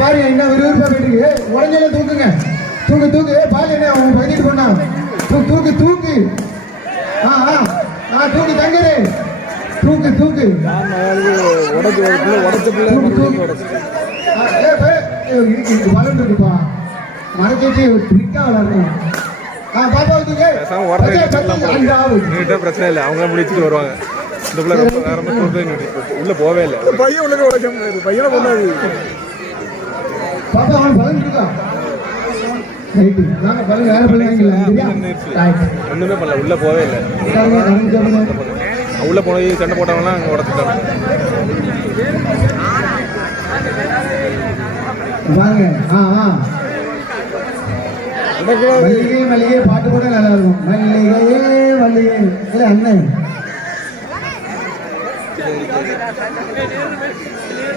பாருங்க என்ன விறுவிறுப்பா போயிட்டு உடஞ்செல்லாம் தூக்குங்க. தூக்கு தூக்கு பால் என்ன அவங்க பதிட்டு பண்ணா தூக்கு தூக்கு தூக்கு தங்கரு தூக்கு தூக்கு வளர்ந்து இருக்குப்பா மறைச்சிட்டு ட்ரிக்கா வளர்க்கணும். பாப்பா பிரச்சனை இல்லை, அவங்க முடிச்சுட்டு வருவாங்க. இந்த பிள்ளை ரொம்ப நேரமா உள்ள போவே இல்லை. பையன் உள்ள உடைக்க முடியாது, பையனை பண்ணாது. பாப்பா அவன் பலன் இருக்கா? ஒண்ணுமே பண்ணல, உள்ள போவே இல்லை. உள்ள போய் சண்டை போட்டவங்கலாம் அங்க உடச்சுட்டாங்க. மல்லிகை மல்லிகை பாட்டு கூட நல்லா இருக்கும். மல்லிகையே மல்லிகை அண்ணன்